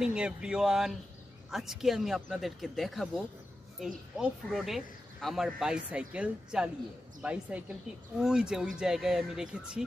Morning everyone. আজকে আমি আপনাদেরকে দেখাবো এই অফ রোডে আমার বাইসাইকেল চালিয়ে। বাইসাইকেলটি ওই জায়গায় আমি রেখেছি।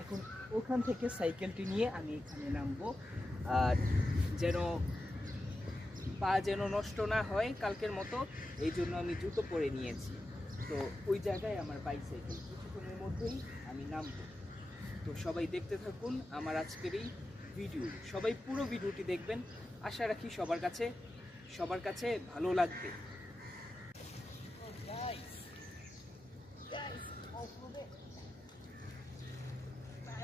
এখন ওখান থেকে সাইকেলটি নিয়ে আমি এখানে নামবো, আর পা যেন নষ্ট না হয় কালকের মতো, এই জন্য আমি জুতো পরে নিয়েছি। তো ওই জায়গায় আমার বাইসাইকেল, কিছুক্ষণের মধ্যেই আমি নামবো। তো সবাই দেখতে থাকুন আমার আজকের এই ভিডিও, সবাই পুরো ভিডিওটি দেখবেন। আশা রাখি সবার কাছে ভালো লাগবে।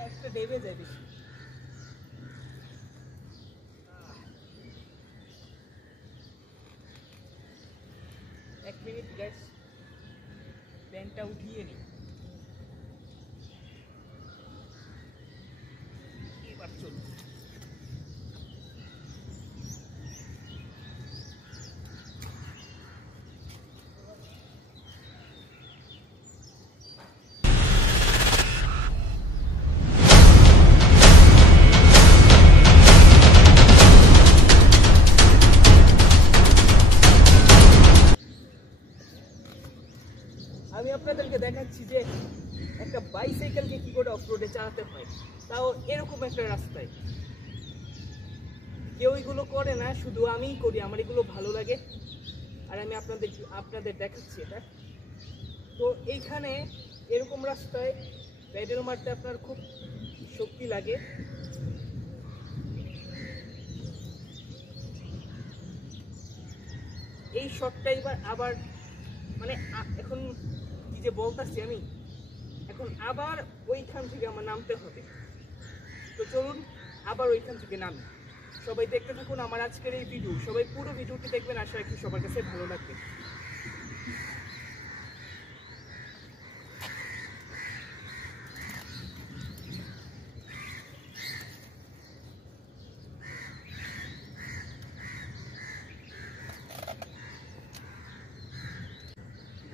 একটা ডেবে যায় বেশি। এক মিনিট গাইস, প্যান্টটা উঠিয়ে নি। এবার চলুন। আমি আপনাদেরকে দেখাচ্ছি যে একটা বাইসাইকেলকে কি করে অফরোডে চালাতে হয়, তাও এরকম একটা রাস্তায়। কেউ এগুলো করে না, শুধু আমিই করি। আমার এগুলো ভালো লাগে, আর আমি আপনাদের দেখাচ্ছি এটা। তো এইখানে এরকম রাস্তায় প্যাডেল মারতে আপনার খুব শক্তি লাগে। এই শটটা আবার মানে এখন কি যে বলতেছি আমি, এখন আবার ওইখান থেকে আমার নামতে হবে। তো চলুন আবার ওইখান থেকে নামি। সবাই দেখতে থাকুন আমার আজকের এই ভিডিও, সবাই পুরো ভিডিওটি দেখবেন। আশা রাখি সবার কাছে ভালো লাগবে।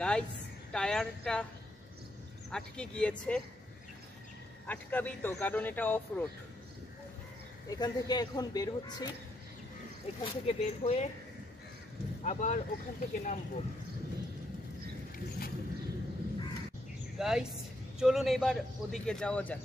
গাইস, টায়ারটা আটকে গিয়েছে। আটকাবেই তো, কারণ এটা অফ রোড। এখান থেকে এখন বের হচ্ছি, এখান থেকে বের হয়ে আবার ওখান থেকে নামবো। গাইস চলুন এবার ওদিকে যাওয়া যাক।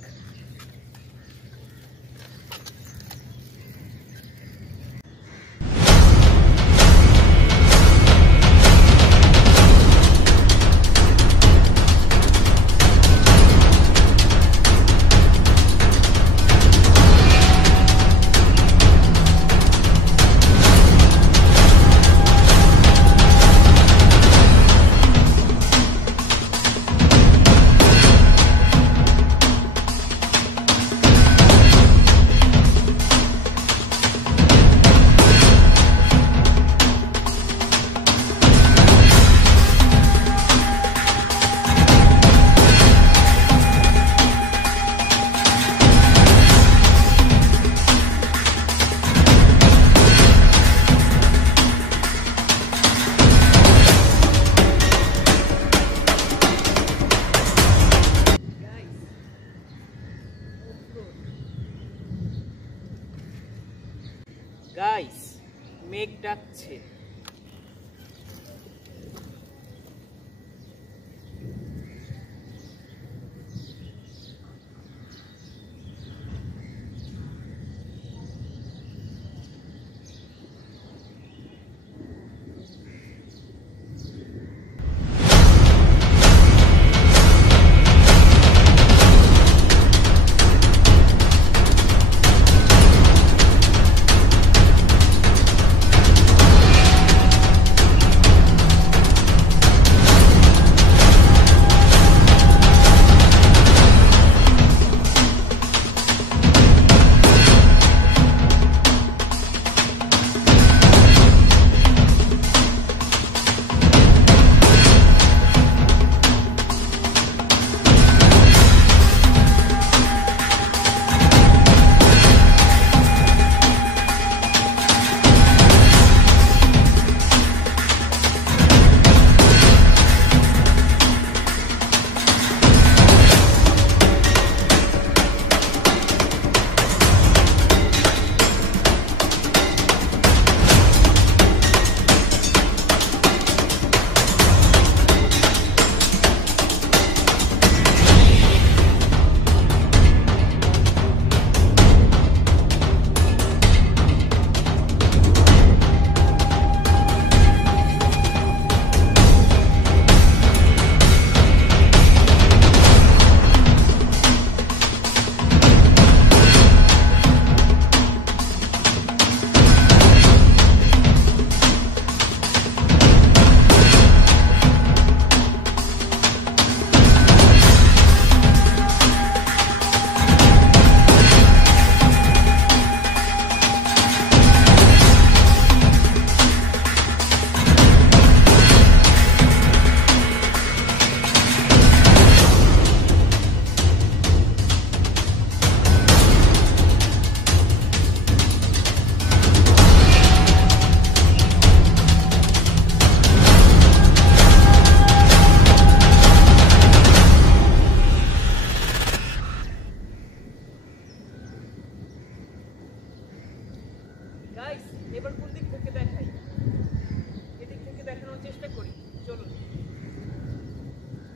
দেখানোর চেষ্টা করি। চলুন,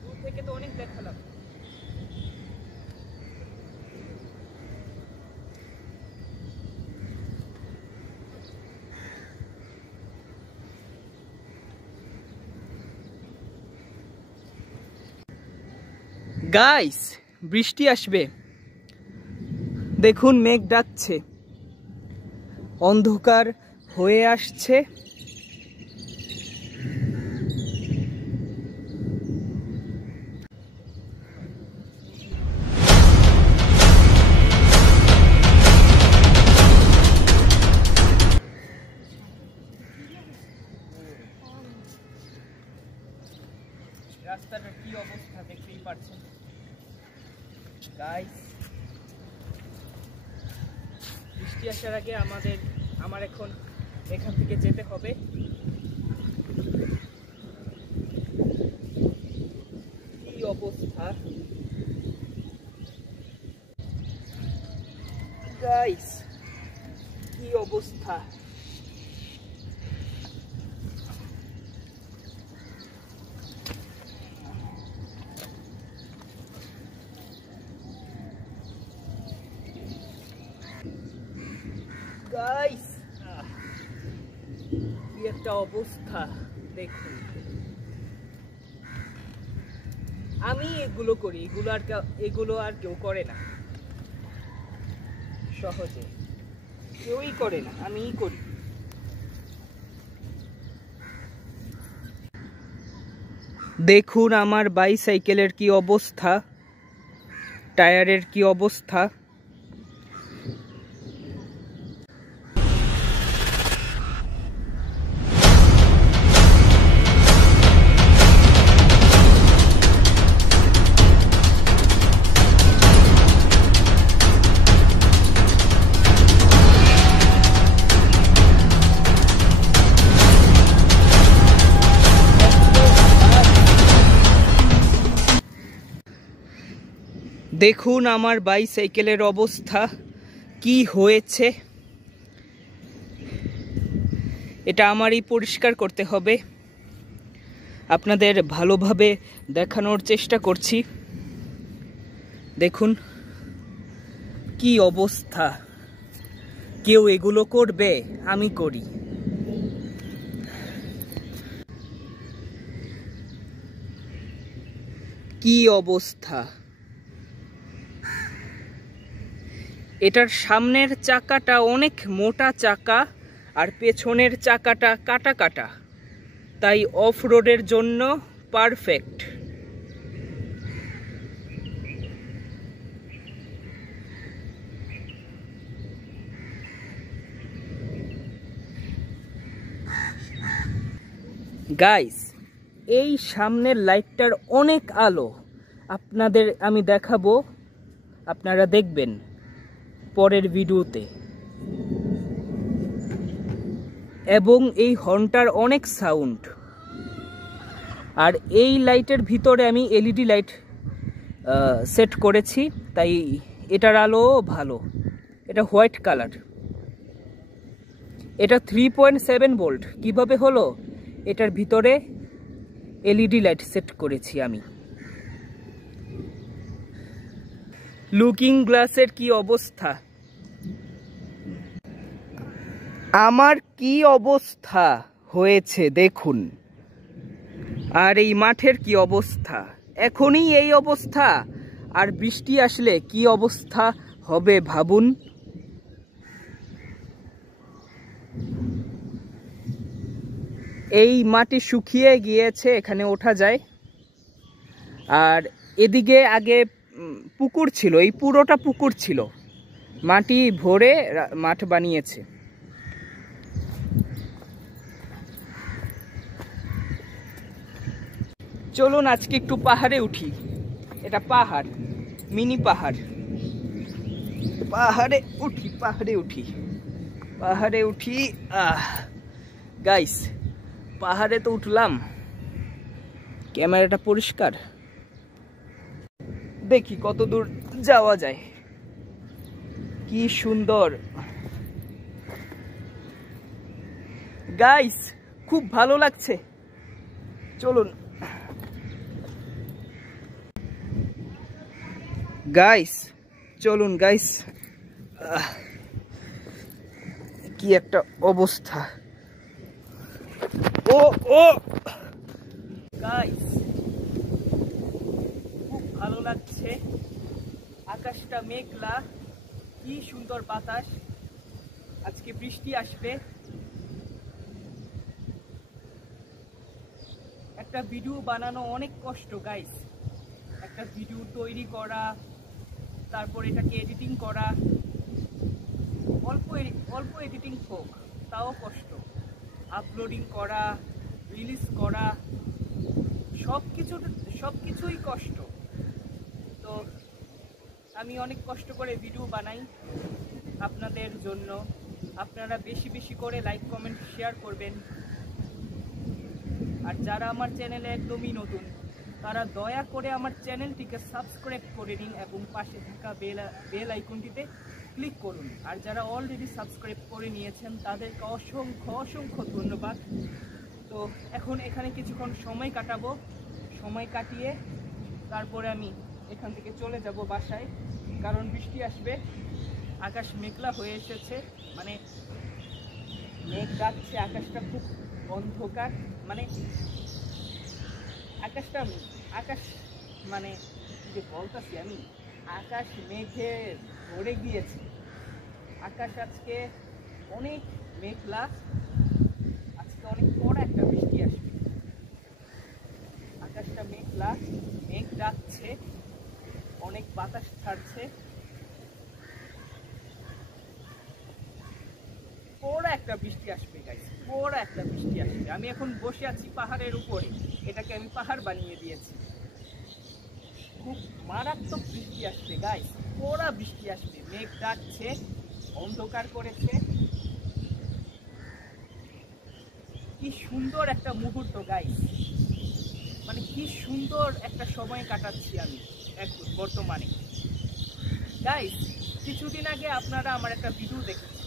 দূর থেকে তো অনেক দেখালাম। গাইস, বৃষ্টি আসবে, দেখুন মেঘ ডাকছে, অন্ধকার হয়ে আসছে। রাস্তার কি অবস্থা দেখতেই পাচ্ছেন গাইস। বৃষ্টি আসার আগে আমার এখন এখান থেকে যেতে হবে। কি অবস্থা গাইস, কি অবস্থা। গাইস, কি একটা অবস্থা দেখুন। আমি এগুলো করি, এগুলো আর কেউ করে না, সহজে কেউই করে না, আমিই করি। দেখুন আমার বাইসাইকেলের কি অবস্থা, টায়ারের কি অবস্থা। দেখুন আমার বাইসাইকেলের অবস্থা কি হয়েছে। এটা আমারই পরিষ্কার করতে হবে, আপনাদের ভালোভাবে দেখানোর চেষ্টা করছি। দেখুন কি অবস্থা, কেউ এগুলো করবে? আমি করি। কি অবস্থা। এটার সামনের চাকাটা অনেক মোটা চাকা আর পেছনের চাকাটা কাটা কাটা, তাই অফ রোডের জন্য পারফেক্ট। গাইস, এই সামনের লাইটটার অনেক আলো, আপনাদের আমি দেখাবো, আপনারা দেখবেন পরের ভিডিওতে। এবং এই হর্নটার অনেক সাউন্ড। আর এই লাইটের ভিতরে আমি এলইডি লাইট সেট করেছি, তাই এটার আলো ভালো। এটা হোয়াইট কালার, এটা 3.7 ভোল্ট। কিভাবে হলো? এটার ভিতরে এলইডি লাইট সেট করেছি আমি। লুকিং গ্লাসের কি অবস্থা, আমার কি অবস্থা হয়েছে দেখুন। আর এই মাঠের কি অবস্থা, এখনই এই অবস্থা, আর বৃষ্টি আসলে কি অবস্থা হবে ভাবুন। এই মাটি শুকিয়ে গিয়েছে, এখানে ওঠা যায়। আর এদিকে আগে পুকুর ছিল, এই পুরোটা পুকুর ছিল, মাটি ভরে মাঠ বানিয়েছে। চলুন আজকে একটু পাহাড়ে উঠি। এটা পাহাড়, মিনি পাহাড়। পাহাড়ে উঠি। গাইস, পাহাড়ে তো উঠলাম, ক্যামেরাটা পরিষ্কার, দেখি কত দূর যাওয়া যায়। কি সুন্দর গাইস, খুব ভালো লাগছে। চলুন গাইস, চলুন গাইস, কি একটা অবস্থা। ও ও গাইস, খুব ভালো লাগছে, আকাশটা মেঘলা, কি সুন্দর বাতাস, আজকে বৃষ্টি আসবে। একটা ভিডিও বানানো অনেক কষ্ট গাইস, একটা ভিডিও তৈরি করা, তারপর এটাকে এডিটিং করা, অল্প এডিটিং হোক তাও কষ্ট, আপলোডিং করা, রিলিজ করা, সবকিছুই কষ্ট। তো আমি অনেক কষ্ট করে ভিডিও বানাই আপনাদের জন্য। আপনারা বেশি বেশি করে লাইক, কমেন্ট, শেয়ার করবেন। আর যারা আমার চ্যানেলে একদমই নতুন, তারা দয়া করে আমার চ্যানেলটিকে সাবস্ক্রাইব করে নিন এবং পাশে থাকা বেল আইকনটিতে ক্লিক করুন। আর যারা অলরেডি সাবস্ক্রাইব করে নিয়েছেন তাদেরকে অসংখ্য ধন্যবাদ। তো এখন এখানে কিছুক্ষণ সময় কাটাবো, সময় কাটিয়ে তারপরে আমি এখান থেকে চলে যাব বাসায়, কারণ বৃষ্টি আসবে। আকাশ মেঘলা হয়ে এসেছে, মানে মেঘ ডাকছে, আকাশটা খুব অন্ধকার, মানে আকাশ মানে যে বলতেছি আমি, আকাশ মেঘে ভরে গিয়েছে। আকাশ আজকে অনেক মেঘলা, আজকে অনেক বড় একটা বৃষ্টি আসবে। আকাশটা মেঘলা, মেঘ ডাকছে, অনেক বাতাস ছাড়ছে, বড় একটা বৃষ্টি আসবে গাইস, বড় একটা বৃষ্টি আসবে। আমি এখন বসে আছি পাহাড়ের উপরে, এটাকে আমি পাহাড় বানিয়ে দিয়েছি। খুব মারাত্মক বৃষ্টি আসবে গাইস, বড় বৃষ্টি আসবে। মেঘ ডাকছে, অন্ধকার করেছে, কি সুন্দর একটা মুহূর্ত গাইস, মানে কি সুন্দর একটা সময় কাটাচ্ছি আমি এখন বর্তমানে। গাইস, কিছুদিন আগে আপনারা আমার একটা ভিডিও দেখেছেন,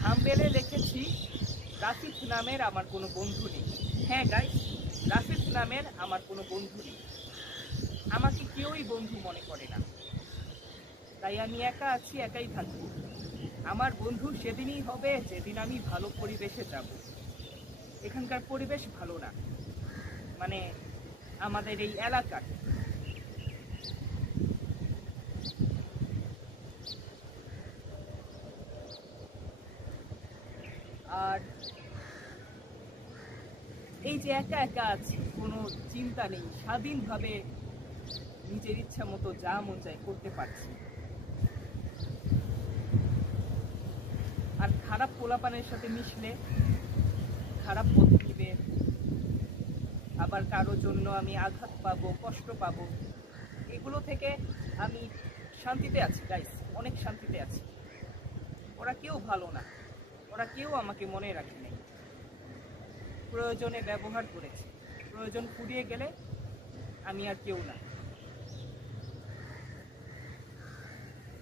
থাম্বনেলে লিখেছি রাফিদ নামের আমার কোনো বন্ধু নেই। হ্যাঁ গাইস, রাফিদ নামের আমার কোনো বন্ধু নেই, আমাকে কেউই বন্ধু মনে করে না, তাই আমি একা আছি, একাই থাকবো। আমার বন্ধু সেদিনই হবে যেদিন আমি ভালো পরিবেশে যাব। এখানকার পরিবেশ ভালো না, মানে আমাদের এই এলাকার। আর এই যে একা একা আছি, কোনো চিন্তা নেই, স্বাধীনভাবে নিজের ইচ্ছা মতো যা মন চায় করতে পারছি। আর খারাপ পোলাপানের সাথে মিশলে খারাপ পথ নিবে, আবার কারো জন্য আমি আঘাত পাবো, কষ্ট পাবো, এগুলো থেকে আমি শান্তিতে আছি গাইস, অনেক শান্তিতে আছি। ওরা কেউ ভালো না, ওরা কেউ আমাকে মনে রাখে নাই, প্রয়োজনে ব্যবহার করেছে, প্রয়োজন ফুরিয়ে গেলে আমি আর কেউ না।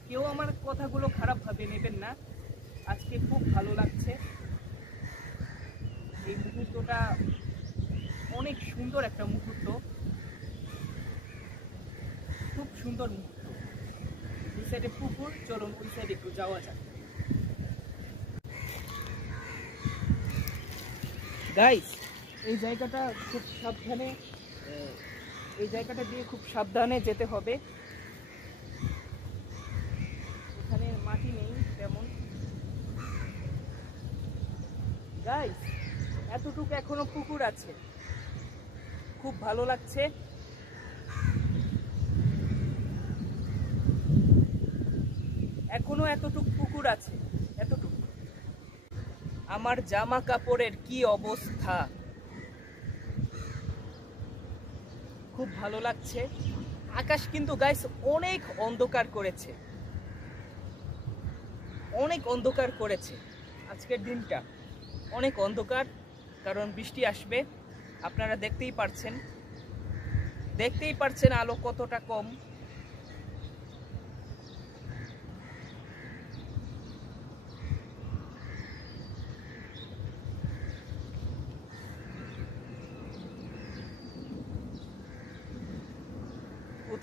কেউ আমার কথাগুলো খারাপভাবে নেবেন না। আজকে খুব ভালো লাগছে, এই মুহূর্তটা অনেক সুন্দর একটা মুহূর্ত, খুব সুন্দর মুহূর্ত। ওই সাইডে পুকুর, চলুন ওই সাইডে একটু যাওয়া যাক গাইস। এই জায়গাটা খুব সাবধানে, এই জায়গাটা দিয়ে খুব সাবধানে যেতে হবে, এখানে মাটি নেই তেমন গাইস। এতটুকু এখনো পুকুর আছে, খুব ভালো লাগছে। এখনো এতটুকু পুকুর আছে, এতটুকু। আমার জামা কাপড়ের কি অবস্থা, খুব ভালো লাগছে। আকাশ কিন্তু গাইস অনেক অন্ধকার করেছে, অনেক অন্ধকার করেছে। আজকের দিনটা অনেক অন্ধকার, কারণ বৃষ্টি আসবে। আপনারা দেখতেই পারছেন আলো কতটা কম।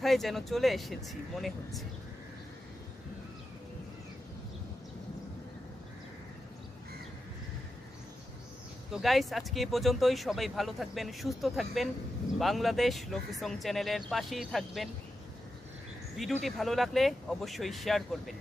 কোথায় যেন চলে এসেছি মনে হচ্ছে। তো গাইস, আজকে এই পর্যন্তই। সবাই ভালো থাকবেন, সুস্থ থাকবেন, বাংলাদেশ লোফি সং চ্যানেলের পাশেই থাকবেন। ভিডিওটি ভালো লাগলে অবশ্যই শেয়ার করবেন।